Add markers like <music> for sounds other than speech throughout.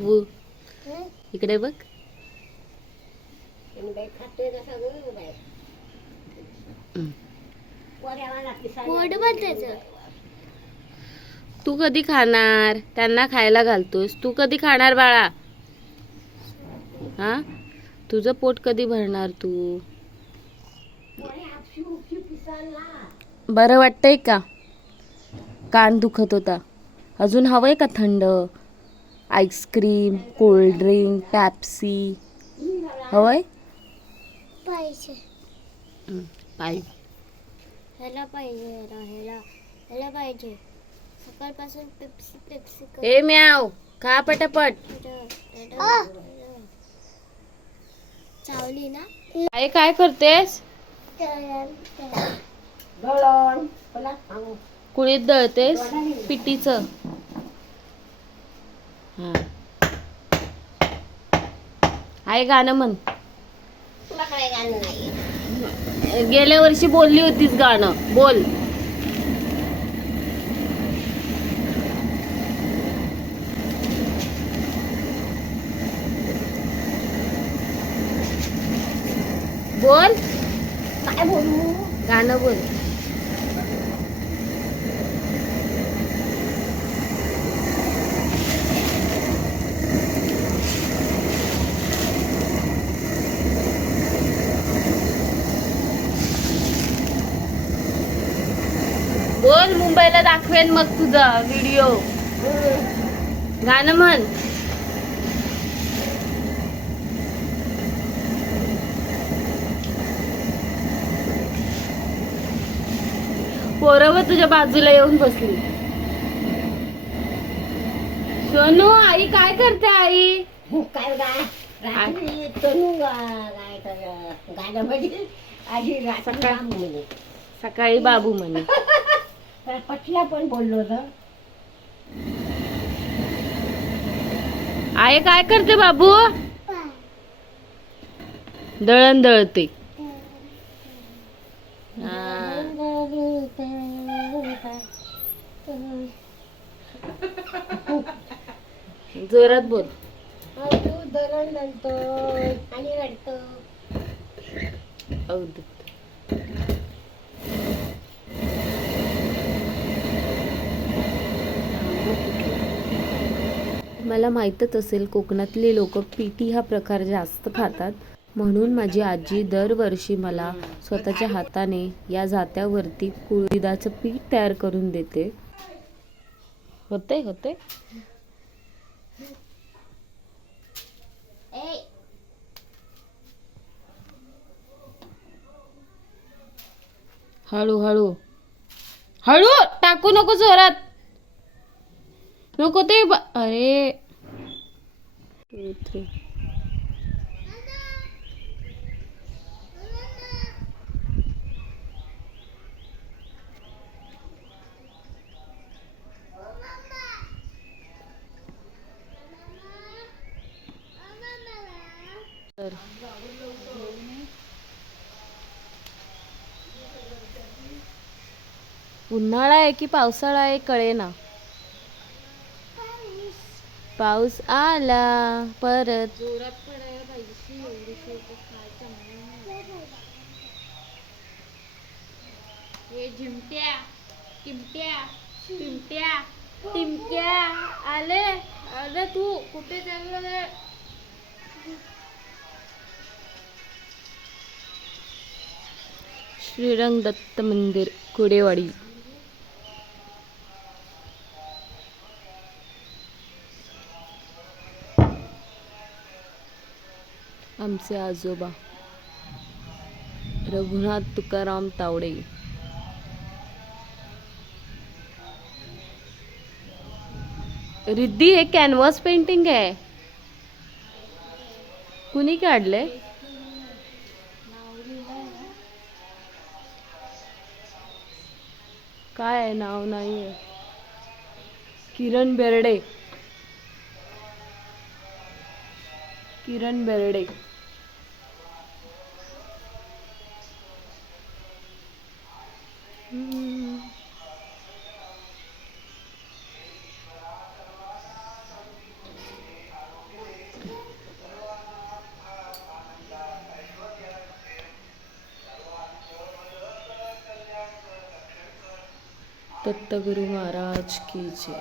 बाबू इकडे बघ. तू कधी खाणार? त्यांना खायला घालतोस तू कधी खाणार बाळा? हा? तुझं पोट कधी भरणार तू? बरं वाटतंय का? कान दुखत होता. अजून हवंय का थंड? Ice cream cold drink Pepsi. हवंय पाहिजे. पाय ह्याला पाहिजे ह्याला ह्याला ह्याला पाहिजे. सकाळपासून पेप्सी पेप्सी कर- ए म्याव खा पटापट. चावली ना? काय काय करतेस? कुळीत दळतेस? पिटीच आहे गाणं म्हण. तुला काय गाणं नाही गेल्या वर्षी बोलली होतीस गाणं. बोल. बोल. काय बोलू? गाणं बोल बोल. दाखवेन मग तुझा व्हिडिओ गाणं म्हण. पोरं व तुझ्या बाजूला येऊन बसली. सोनू आई काय करते आई? काय गाय रात्री तनू गा- काय तर गाण्यामध्ये आधी रात्री सकाळ- बाबू म्हणे. सकाळी बाबू म्हणे. <laughs> पटल्या पण बोललो होतं. आई काय करते बाबू? दळण दळते. जोरात बोल. तू दरण घालतो आणि रडतो. अवधूत. मला माहीतच असेल कोकणातले लोक पीटी हा प्रकार जास्त खातात. म्हणून माझी आजी दरवर्षी मला स्वतःच्या हाताने या जात्यावरती कुळीदाचं पीठ तयार करून देते. होते होते ए! हळू हळू. हळू! टाकू नको जोरात. नको ते अरे! Two, तर. उन्हाळा आहे की पावसाळा आहे कळेना. पाऊस आला परत हे झिमट्या टिमट्या टिमट्या टिमट्या आले आले तू कुठे चाललं श्रीरंग दत्त मंदिर कुडेवाडी. आमचे आजोबा. रघुनाथ तुकाराम तावडे. रिद्धी हे कॅनव्हास पेंटिंग आहे. कुणी काढले काय आहे? नाव नाही आहे. किरण बेर्डे. किरण बेर्डे. દત્તગુરુ મહારાજ કી જય.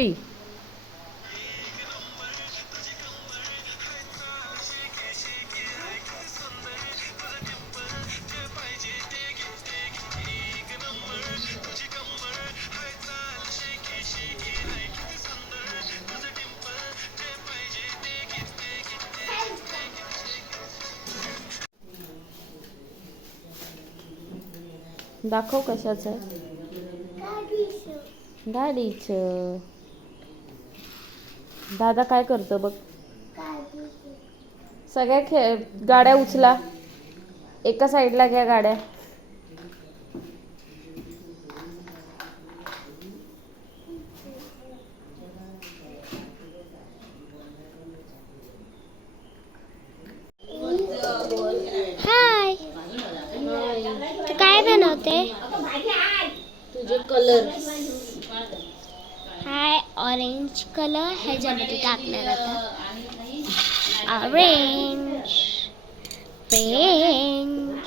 श्री दाखव कशाचं आहे गाडीचं दादा काय करतो बघ? सगळ्या खे गाड्या उचला. एका साईडला घ्या गाड्या. हाय तू काय बनवते? तुझे कलर हाय ऑरेंज कलर ह्याच्यामध्ये टाकणार आता. ऑरेंज पेंज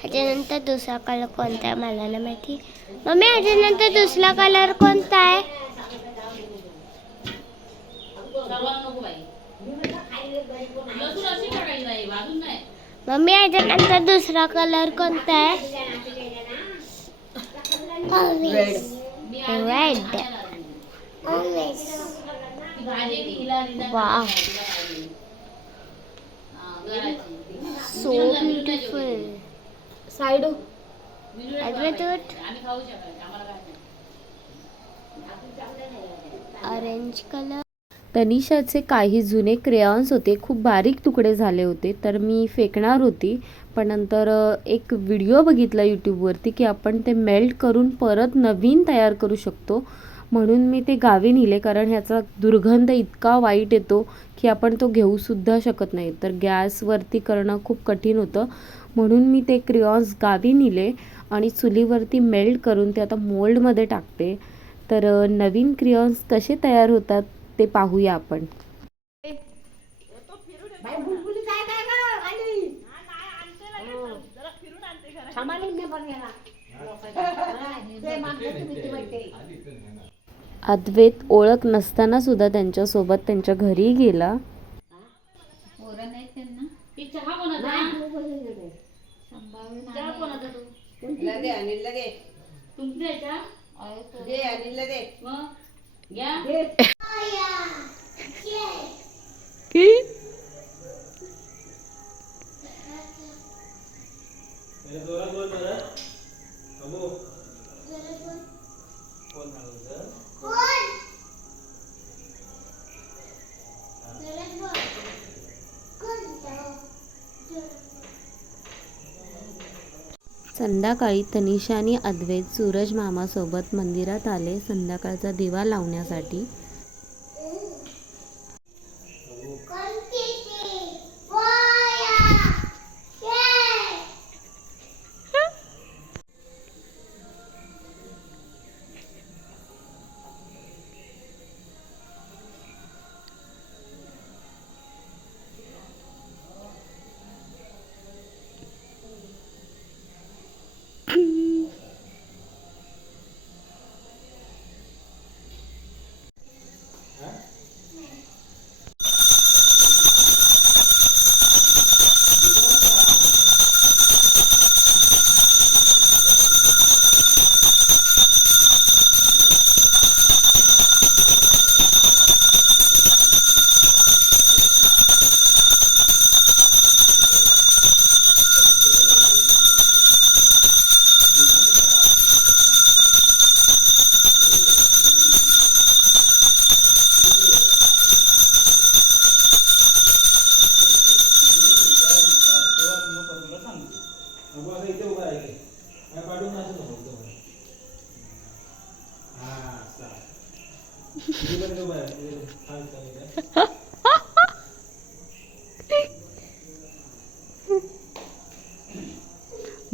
ह्याच्यानंतर दुसरा कलर कोणता आहे? मला नाही माहिती. मम्मी ह्याच्यानंतर दुसरा कलर कोणता आहे? मम्मी ह्याच्यानंतर दुसरा कलर कोणता आहे? Red beautiful side orange colour तनिषाचे काही जुने क्रेयॉन्स होते खूप बारीक तुकडे झाले होते तर मी फेकणार होती. पण नंतर एक व्हिडिओ बघितला यूट्यूबवरती की आपण ते मेल्ट करून परत नवीन तयार करू शकतो. म्हणून मी ते गावी नेले कारण ह्याचा दुर्गंध इतका वाईट येतो की आपण तो घेऊसुद्धा शकत नाही. तर गॅसवरती करणं खूप कठीण होतं. म्हणून मी ते क्रेयॉन्स गावी नेले आणि चुलीवरती मेल्ट करून ते आता मोल्डमध्ये टाकते. तर नवीन क्रियॉन्स कसे तयार होतात ते पाहूया आपण. अद्वैत ओळख नसताना सुद्धा त्यांच्यासोबत त्यांच्या घरी गेला. लगे आणि लगे दे आणि लगे संध्याकाळी तनिषा आणि अद्वैत सूरज मामासोबत मंदिरात आले संध्याकाळचा दिवा लावण्यासाठी.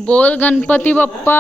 बोल गणपती बाप्पा.